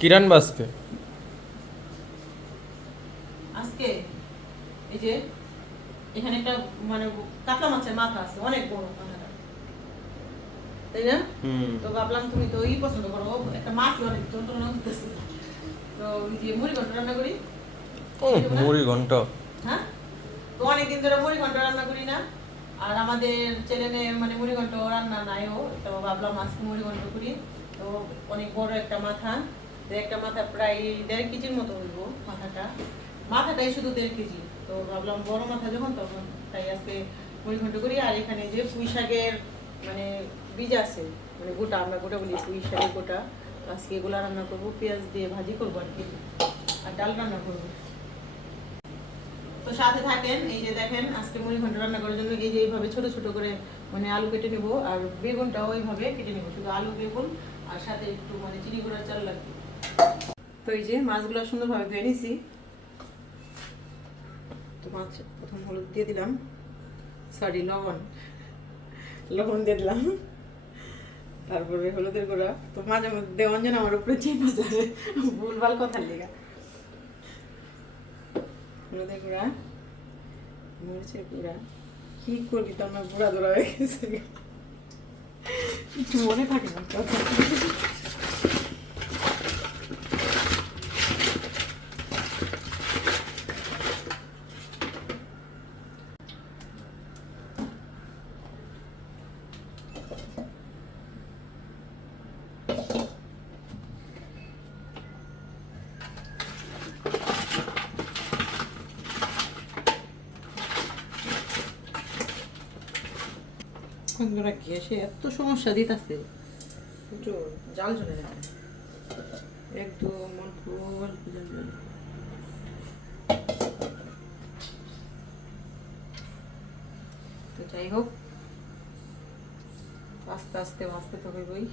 কিরান বাসকে আজকে এই যে এখানে একটা মানে কাতলা মাছের মাথা আছে, অনেক বড় মাথাটা, তাই না? তো ভাবলাম তুমি তো পছন্দ করো, একটা মাছ অনেক যন্ত্রণা হতেছে, তো ওই যে মুড়ি ঘন্ট রান্না করি। মুড়ি ঘন্ট। হ্যাঁ, তো অনেকদিন ধরে মুড়ি ঘন্ট রান্না করি না, আর আমাদের চ্যানেলে মানে মুড়ি ঘন্ট রান্না নাইও, তো ভাবলাম আজকে মুড়ি ঘন্ট করি। তো অনেক বড় একটা মাথা, তো একটা মাথা প্রায় 1.5 কেজির মতো হইব মাথাটাই শুধু 1.5 কেজি। তো ভাবলাম বড় মাথা যখন তখন তাই আজকে মুড়ি ঘন্ট করি। আর এখানে যে পুঁই শাকের মানে বীজ আছে, মানে গোটা, আমরা গোটা বলি পুঁই শাকের গোটা, তো আজকে এগুলো রান্না করবো, পেঁয়াজ দিয়ে ভাজি করবো আর কি, আর ডাল রান্না করবো। তো সাথে থাকেন। এই যে দেখেন আজকে মুড়ি ঘন্ট রান্না করার জন্য এই যে এইভাবে ছোট ছোট করে মানে আলু কেটে নেব, আর বেগুনটাও ওইভাবে কেটে নেব, শুধু আলু বেগুন আর সাথে একটু মানে চিনি গুঁড়ার চাল লাগবে। তো এই যে মাছগুলো সুন্দরভাবে ধুয়ে নিছি। তো মাছ প্রথম হলুদ দিয়ে দিলাম, সরি লবণ দিয়ে দিলাম, তারপরে হলুদের গুঁড়া। তো মাঝে মধ্যে অঞ্জন আমার উপরে চেপে যায় ভুলভাল কথার লেগা। হলুদের গুঁড়া, মরিচের গুঁড়া, কি করবি তো আমার বুড়া দৌড়া হয়ে গেছে, একটু মনে থাকে না কথা। গ্যাসে এত সমস্যা দিতেছে, জাল চলে যাবে একদম অল্প অল্প জাল জ্বলে। তো যাই হোক, আস্তে আস্তে ভাজতে তো হইবই।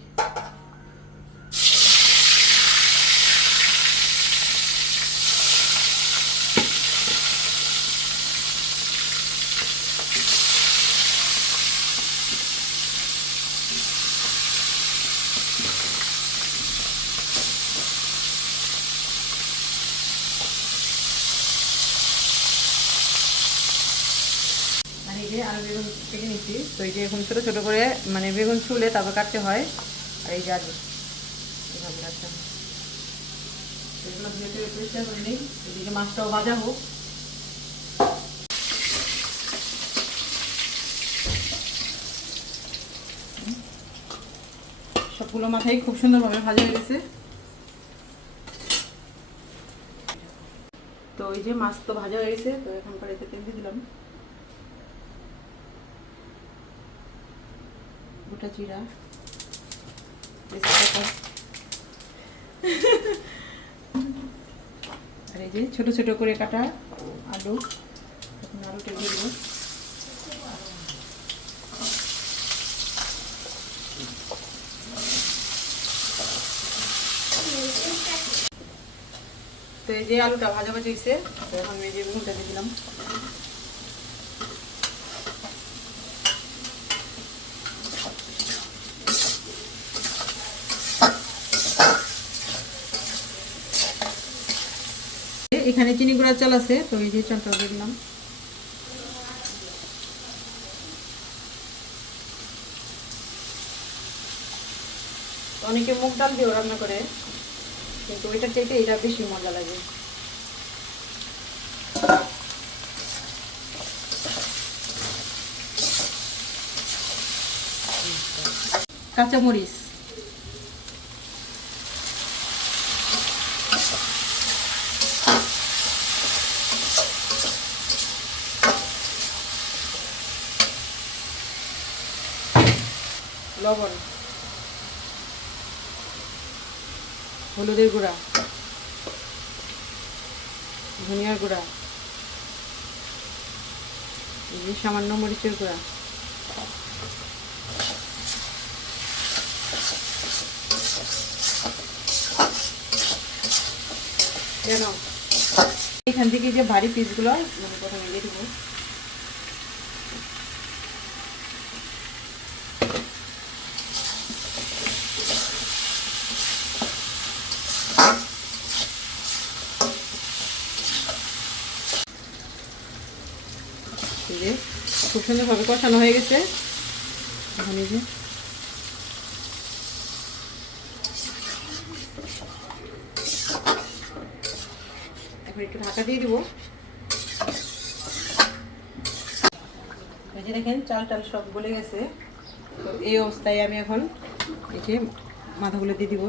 আলু বেগুন কেটে নিচ্ছি, তো এই যে এখন ছোটো ছোটো করে মানে বেগুন ছুলে তারপর কাটতে হয়। আর এই যে আলু এভাবে কাটতে হয়, এগুলো ধুয়ে পরিষ্কার করে নিই। এদিকে মাছটাও ভাজা হোক। সবগুলো মাথায় খুব সুন্দরভাবে ভাজা হয়ে গেছে। তো ওই যে মাছ তো ভাজা হয়ে গেছে, তো এখন কড়াইতে তেল দিয়ে দিলাম, গোটা জিরা, আর এই যে ছোট ছোট করে কাটা আলু, এখন আলুটা দিয়ে দেবো। তো এই যে আলুটা ভাজা ভাজা হয়েছে, তো এখন এই যে বেগুনটা দিয়ে দিলাম। এখানে চিনি গুঁড়ার চাল আছে, তো এই যে চালটা দিয়ে দিলাম। অনেকে মুগ ডাল দিয়েও রান্না করে, কিন্তু ওইটার চাইতে এটা বেশি মজা লাগে। কাঁচামরিচ, লবণ, হলুদের গুঁড়া, ধনিয়ার গুঁড়া, সামান্য মরিচের গুঁড়া, কেন এখান থেকে যে ভারী পিসগুলো মানে প্রথমে দিয়ে দেবো। যে খুব সুন্দরভাবে কষানো হয়ে গেছে। এখন এই যে এখন একটু ঢাকা দিয়ে দিব। এই যে দেখেন চাল টাল সব গলে গেছে। তো এই অবস্থায় আমি এখন এই যে মাথাগুলো দিয়ে দিব।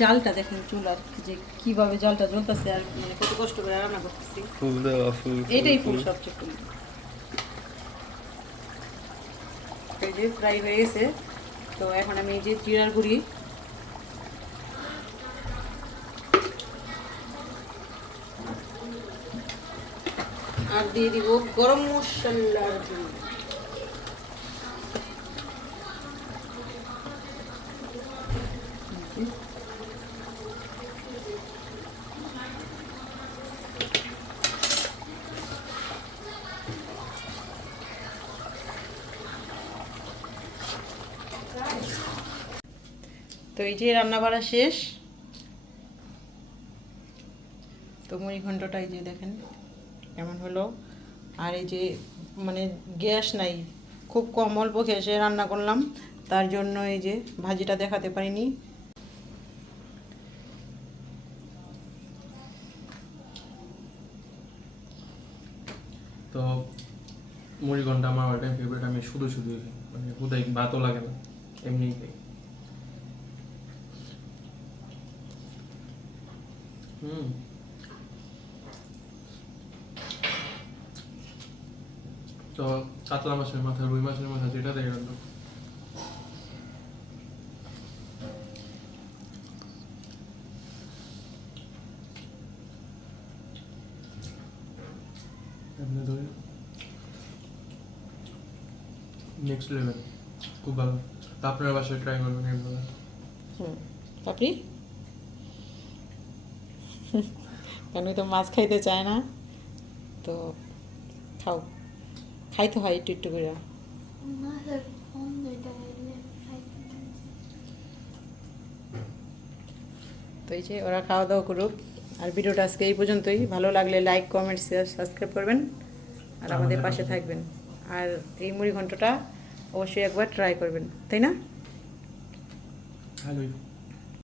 জালটা দেখেন চুলার যে কিভাবে জালটা জ্বলতেছে আর মানে কত কষ্ট করে রান্না করতেছি। ফুল দেওয়া ফুল এটাই ফুল সবচেয়ে ফুল। এই যে ফ্রাই হয়ে গেছে। তো এখন আমি এই যে জিরার গুঁড়ি আর দিয়ে দিব গরম মশলার গুঁড়ি। তো এই যে রান্না বাড়া শেষ। তো মুড়ি ঘন্টটা এই যে দেখেন কেমন হলো। আর এই যে মানে গ্যাস নাই, খুব কম অল্প গ্যাসে রান্না করলাম, তার জন্য এই যে ভাজিটা দেখাতে পারিনি। তো মুড়ি ঘন্টা আমার অল টাইম ফেভারিট। আমি শুধু শুধু খাই, মানে হুদাই ভাতও লাগে না, এমনিই খাই। তো কাতলা মাছের মাথা, রুই মাছের মাথা যেটা দেয় রান্না, এমনি ধরে নেক্সট লেভেল, খুব ভালো। তা আপনার বাসায় ট্রাই করবেন এগুলো। আপনি কেন তো মাছ খাইতে চায় না, তো খাও, খাইতে হয় একটু একটু করে। তো এই যে ওরা খাওয়া দাওয়া করুক। আর ভিডিওটা আজকে এই পর্যন্তই। ভালো লাগলে লাইক, কমেন্ট, শেয়ার, সাবস্ক্রাইব করবেন আর আমাদের পাশে থাকবেন। আর এই মুড়ি ঘন্টটা অবশ্যই একবার ট্রাই করবেন, তাই না? হ্যালো।